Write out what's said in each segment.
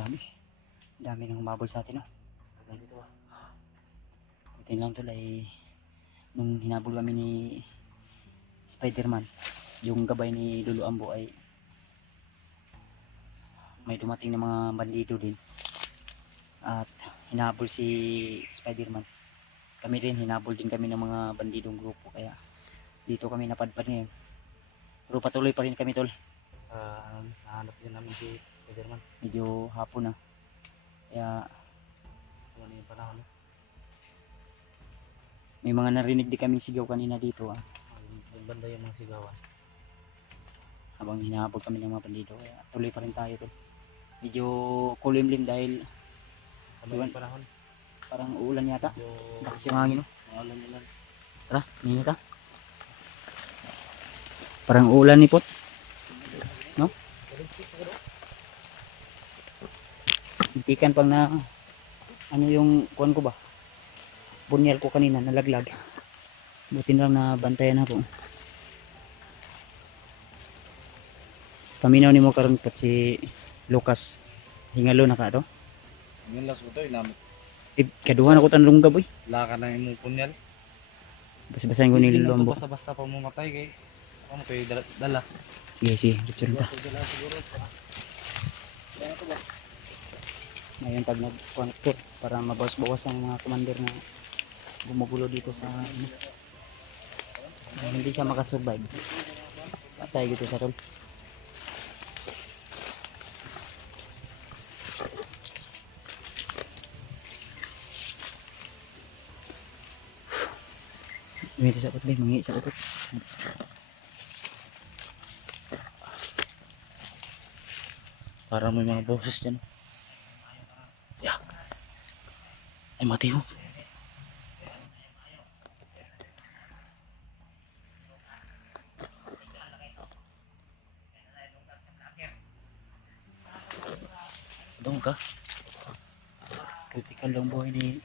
Grabe. Dami nang humabol sa atin, no? Buti lang tol ay nung hinabol kami ni Spider-Man, yung gabay ni Lolo Ambo ay may dumating na mga bandido din. At hinabol si Spider-Man. Kami rin, hinabol din kami ng mga bandidong grupo. Kaya dito kami napadpad ngayon. Pero patuloy pa rin kami tol. Nahanap din namin si Spider-Man. Medyo hapon na. Kaya Ano yung panahon? may mga narinig din kami sigaw kanina dito. Yung banda yung mga sigawan. Habang hinahabol kami ng mga bandido. Kaya tuloy pa rin tayo tol. Medyo kulimlim dahil Ano yung panahon? parang uulan yata. Medyo Lakas yung hangin, no? Ulan. Tara, ninyo ta. Parang uulan ni Pot. No? Hintikan pang na ano yung kuwan ko ba? Bunyal ko kanina nalaglag. Buti lang na bantayan ako. Paminaw ni mo karon Pot si Lucas. Hingalo na ka to. Yung last ko to, inamit. Kaduhan ako tanong gaboy. Laka na yung punyal. Bas-basahin ko ni Lombo. Basta-basta pa mamatay kay ano kayo dala. Sige, sige. Richard ta. Dala siguro. Ngayon pag nag-connector para mabawas-bawas ang mga commander na gumugulo dito sa ano, hindi siya makasurvive. Patay gitu sa tol. May sakot ba? Mangi sakot. Para may mga boses dyan. Yeah. Ay matihog. Doon ka. Critical lang buhay ni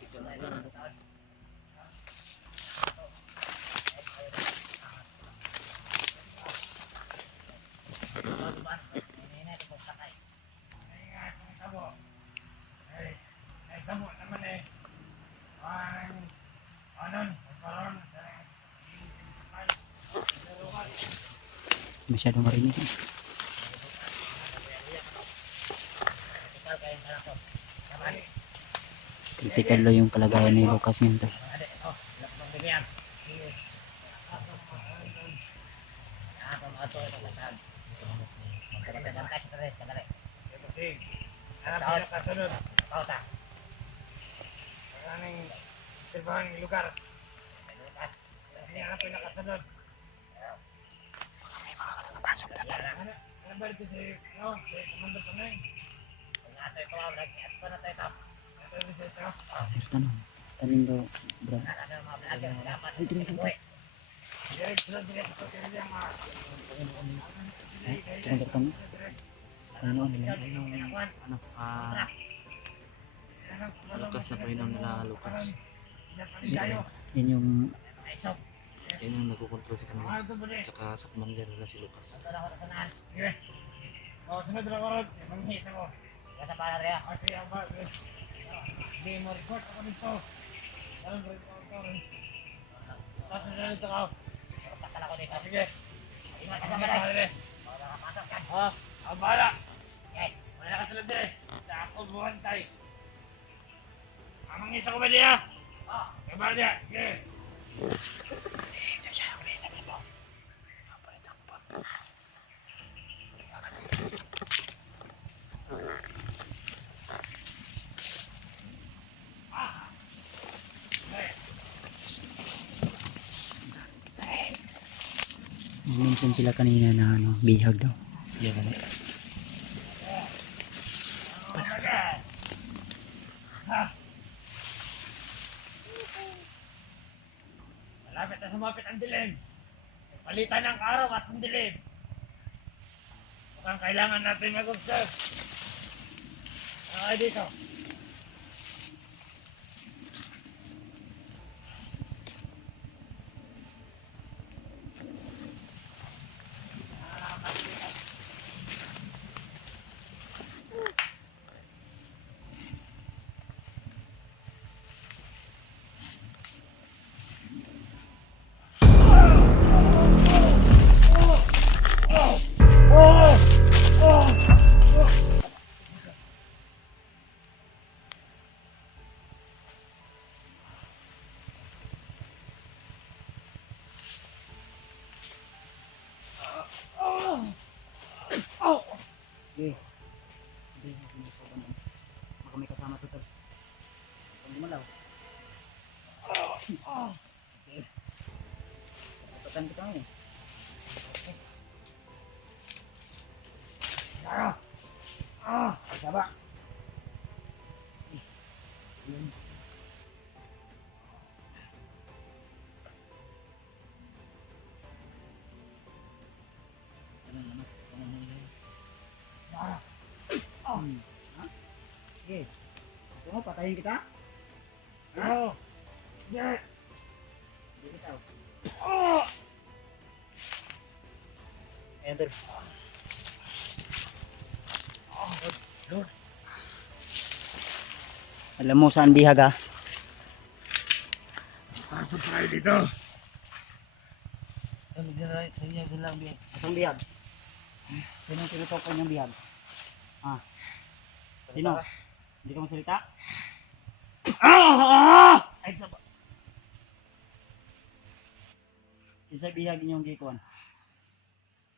masyado marinig. Critical lo yung kalagayan ni Lucas ngayon. Sirbahan ng lugar. Kasi ang pinakasunod. Pasok na tayo. Ano ba dito si Commander Panay? Nato ito ang nag-iat pa na tayo. Nato ito ito. Tanong. Tanong daw, bro. Ano mga vlogger dapat ito. Direct ito kaya mga Tanong tanong. Ano Lukas na painom nila Lucas. Yan yung Yan yung nagkukontrol sa kanila. Tsaka sa commander nila si Lucas. sunod na korod. Manghit ako. Kasa para rin. Sige, ang ba? Hindi mo report ako nito. Alam mo rin ako. Kasi na nito ako. Takal ako dito. Sige. Ingat ka sa balay. Makapasok ka. Ang bala. Wala ka sunod din. Sa ako buhantay. Ang mangisa ko ba niya? Kaya ba niya? Sige. mention sila kanina na ano, bihag daw. Yan ano. Malapit na sumapit ang dilim. Palitan ng araw at ang dilim. Mukhang kailangan natin mag-observe. Okay dito. Okay. Hindi mo sinusukan mo. Baka may kasama to tol. Pag lumalaw. Okay. Patan kita mo. Saba. Yun. Okay. Gusto mo patayin kita? Oo. Yeah. Hindi kita. Oh! Ayan tol. Lord. Alam mo saan bihag ah? Pasok tayo dito. Ano din lang, Bi. Asang bihag? Sino ang tinutukoy niyang bihag? Ah. Sino? Hindi ka masalita? Ay, saba. Isa bihag ninyong gikuan.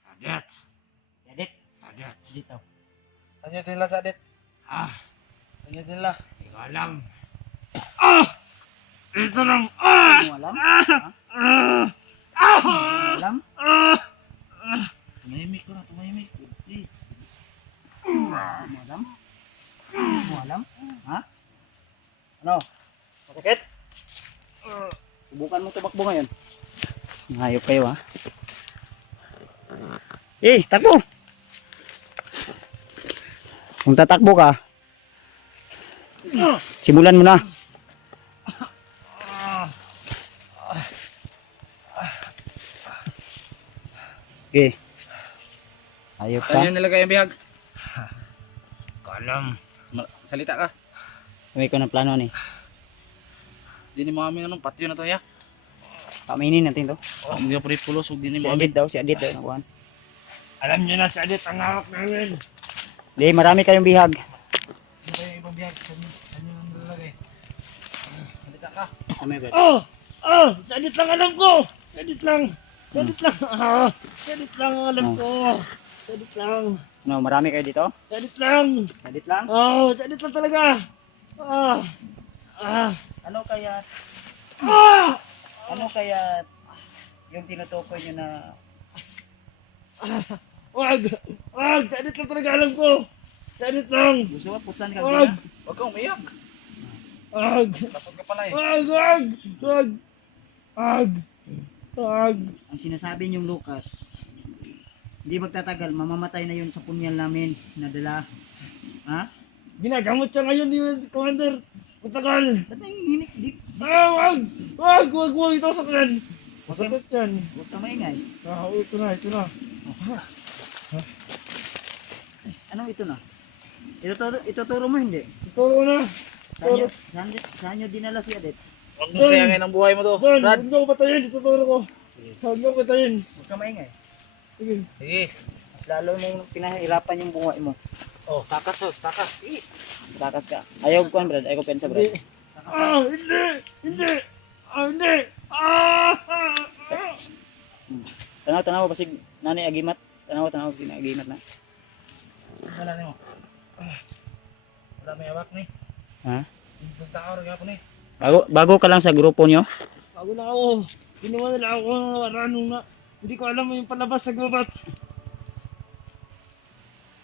Sadet. Edit. Sadet. Dito. Sanyo din lang, Sadet. Sanyo din lang. Ikaw alam. Ito lang. Hindi mo alam? Ha? Hindi mo alam? Tumahimik ko na, tumahimik. Hindi mo alam? Hindi mo alam? Ha? Ano? Masakit? Subukan mo tumakbo ngayon. Hayop kayo ha. Takbo! Kung tatakbo ka, simulan mo na. Okay. Hayop ka. Saan nilagay ang bihag? Kalam. Salita ka. May ko ng plano ni. Hindi mo amin anong patyo na to ya. Paminin natin to. Hindi ko pulos. Huwag din Si mo amin. Adit daw, si Adit daw. Nakuhan. Alam nyo na, Sadet, ang hawak namin. Di, marami kayong bihag. Ano ba yung ibang bihag? Saan yung nilagay? Salita ka. Kami ba? Sadet lang alam ko. Sadet lang. Sadet lang. Sadet lang ang alam ko. Sadet lang. No, marami kayo dito? Sadet lang. Adit lang? Sadet lang talaga. Ano kaya ano kaya yung tinutukoy nyo na Wag. Sadet lang talaga alam ko. Sadet lang. gusto mo pusan ka Wag. gina? Huwag kang umiyak. Wag. Tapos ka pala eh. Wag. Ang sinasabi niyong Lucas, hindi magtatagal, mamamatay na yun sa punyal namin nadala. Ha? Ginagamot siya ngayon ni Commander. Matagal. Ba't nanginginig? Wag. Ito sa kanan. Masakit yan. Huwag ka maingay. Ito na. Anong ito na? Ituturo mo hindi? Ituro na. Saan nyo dinala si Adit? Huwag mong sayangin ang buhay mo to. Don, Brad. huwag niyo ko patayin. Ituturo ko. Huwag niyo ko patayin. Huwag ka maingay. Sige. Sige. Mas lalo mong pinahirapan yung buhay mo. Oh, takas. Sige. Takas ka. Ayaw ko Brad, ayaw ko pensa Brad. Hindi. Hindi. Tanaw basig nanay agimat. Tanaw basig nanay agimat na. Wala niyo. Wala may hawak ni. Ha? Yung tao rin ako ni. Bago ka lang sa grupo nyo? Bago na ako. Ginawa nila ako ng ranong na. Hindi ko alam yung palabas sa gubat.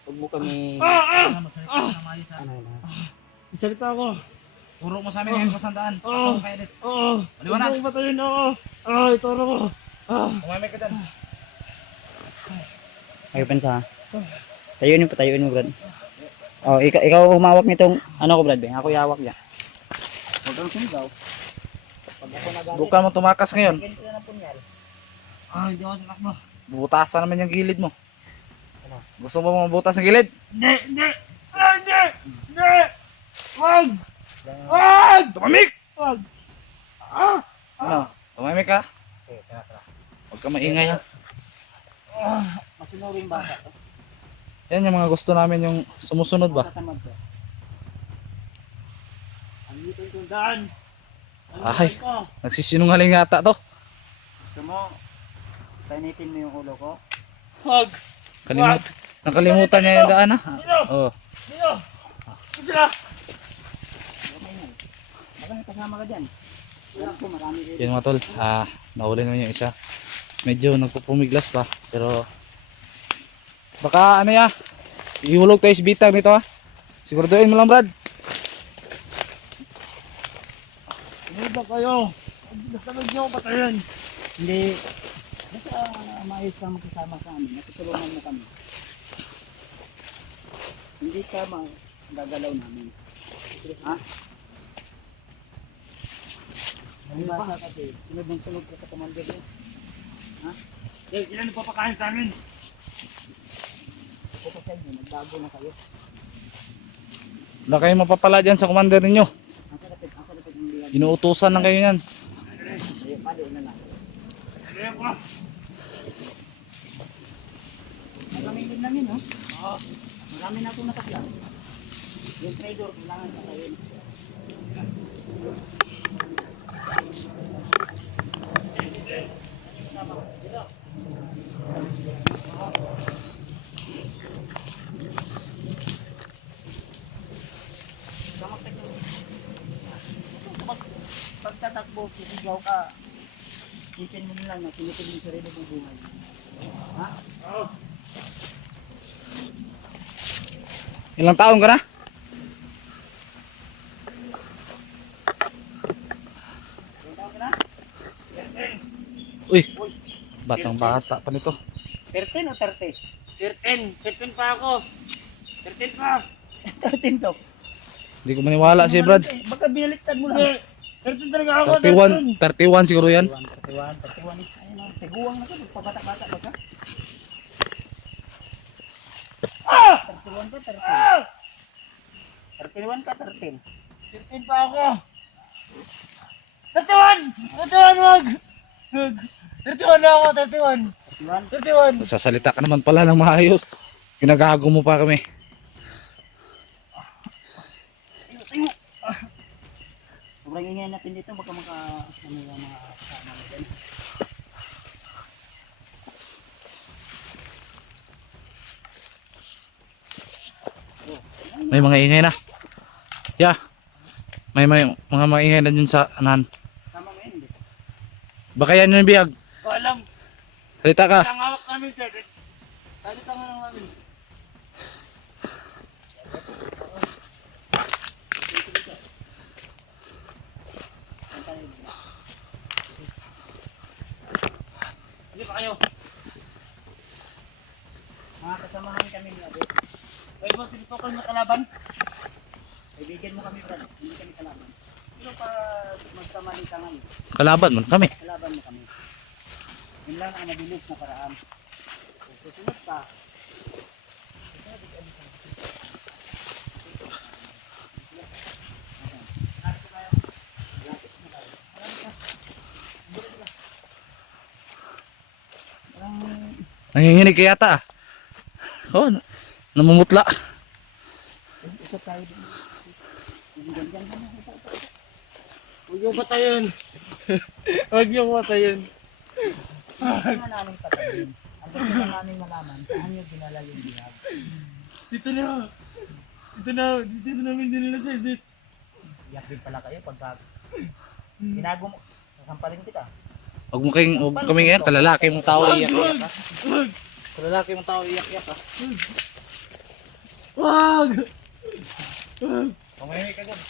Huwag mo kami... Masalita ka na maayos ha. Ano na? Isalita ako. Turo mo sa amin ngayon kung saan daan. Oo. Ako edit. Oo. Maliwanag. Huwag mo patayin ako. Ituro ko. Umamay ka dyan. Ayaw pensa ha? Tayuin mo Brad. Oh, ikaw humawak nitong ano ko Brad. Ako yawak niya. Huwag kang sinigaw. Pag ako nagalit, Subukan mo tumakas ngayon. ganito na punyal. Hindi ako nakakbo. Bubutasan naman yung gilid mo. Gusto mo mabutas ng gilid? Hindi. Wag. Wag. Tumamik! Wag. Ano? Tumamik ka? Huwag ka maingay ha. Masinuring bata to. Yan yung mga gusto namin yung sumusunod ba? Tatamad to. Ang itong tundaan. Ay, nagsisinungaling yata to. Gusto mo, kainitin mo yung ulo ko? Wag. Nakalimutan niya yung daan, ha? Oh. Dito! Dito na! Baka may kasama ka dyan. Alam ko marami rin. Yun mga tol, nahuli naman yung isa. Medyo nagpupumiglas pa, pero baka ano ya, ihulog tayo sa bitag nito, ha. Siguraduhin mo lang, Brad. Ano kayo? Basta medyo ako patayin. Hindi. Basta maayos ka makisama sa amin. Natutulungan mo kami. Hindi ka magagalaw namin. Ha? Diba kasi sunod ng sunod ka sa commander mo. Ha? Eh, sila nagpapakain sa amin. Ako pa sa inyo, nagbago na kayo. Wala kayong mapapala dyan sa commander ninyo. Ang sarapit ng liyan. Inuutusan lang kayo yan. Ayun, palo na lang. Ayan ko. Marami din lang yun, ha? Oo. Marami na akong nataklan. Yung trader, kailangan na kayo. Pagtatakbo, sisigaw ka. Isipin mo lang na tinutulong yung sarili mong buhay. Ha? Oo. Ilang taon ka na? Uy, batang bata pa nito. 13 o 30? 13. 13 pa ako. 13 pa. 13 to. Hindi ko maniwala si Brad. Baka binaliktad mo lang. 13 talaga ako. 31 siguro yan. 31. Ayun o, tiguang na ka. Pabata-bata ba ka? Ah! 31 ka, 13. Ah! 31 ka, 13. 13 pa ako. 31! 31 wag! 31 na ako, 31. 31. 31. Sasalita ka naman pala ng maayos. Ginagago mo pa kami. Tayo. Sobrang ingay natin dito. Baka ano yung mga kasama mo dyan. May mga ingay na. Yeah. May mga maingay na dun sa anan. Tama mo yun, hindi? Baka yan yung biyag. Ko alam. Salita ka. Ang hawak namin, sir. Salita mo lang namin. Hindi pa kayo. Mga kasamahan kami ni Abo. Pwede mo tinutukoy na kalaban? Kaibigan mo kami, Brad. Hindi kami kalaban. Pero pa magkamali ka ngayon, Kalaban man kami. kalaban mo kami. Yun lang ang mabilis na paraan. Kung susunod ka, Nanginginig ka yata. Oh, namumutla. isa tayo din. Ganyan ka na. Huwag niyo patayin. Huwag niyo patayin. Hindi nga namin patayin. Ang gusto na namin malaman, saan nyo dinala yung bihag? Dito na. Dito na. Dito namin dinala sa edit. Iyak din pala kayo pagka ginago mo, sasampalin kita. Huwag mo kami ngayon, kalalaki mong tao iyak-iyak ka. Kalalaki mong tao iyak-iyak ka. Wag! Pamahingi ka dyan.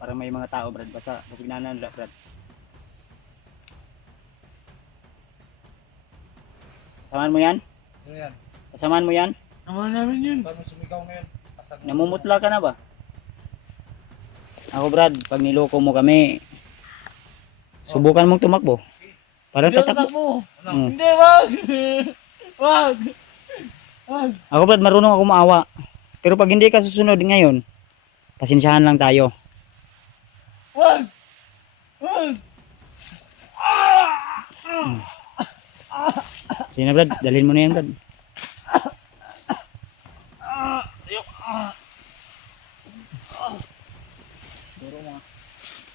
Para may mga tao, Brad. Basta pasignanan nila, Brad. Kasamahan mo yan? Ano yan? Kasamahan mo yan? Sama namin yun. Bago sumigaw ngayon. Pasag mo. Namumutla ka na ba? Ako, Brad, pag niloko mo kami, subukan mong tumakbo. Parang Hindi ako tatakbo. takbo. Hmm. Hindi, wag! Wag! Wag! Ako, Brad, marunong ako maawa. Pero pag hindi ka susunod ngayon, pasensyahan lang tayo. Wag! Wag! Sige na, Brad, dalhin mo na yan, Brad.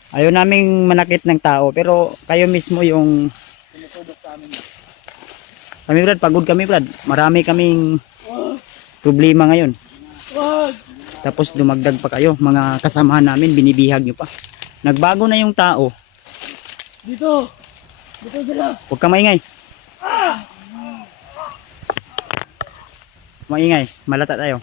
Ayaw naming manakit ng tao, pero kayo mismo yung Kami Brad, pagod kami Brad. Marami kaming problema ngayon. Tapos dumagdag pa kayo, mga kasamahan namin, binibihag nyo pa. Nagbago na yung tao. Dito sila. Huwag ka maingay. Maingay, malata tayo.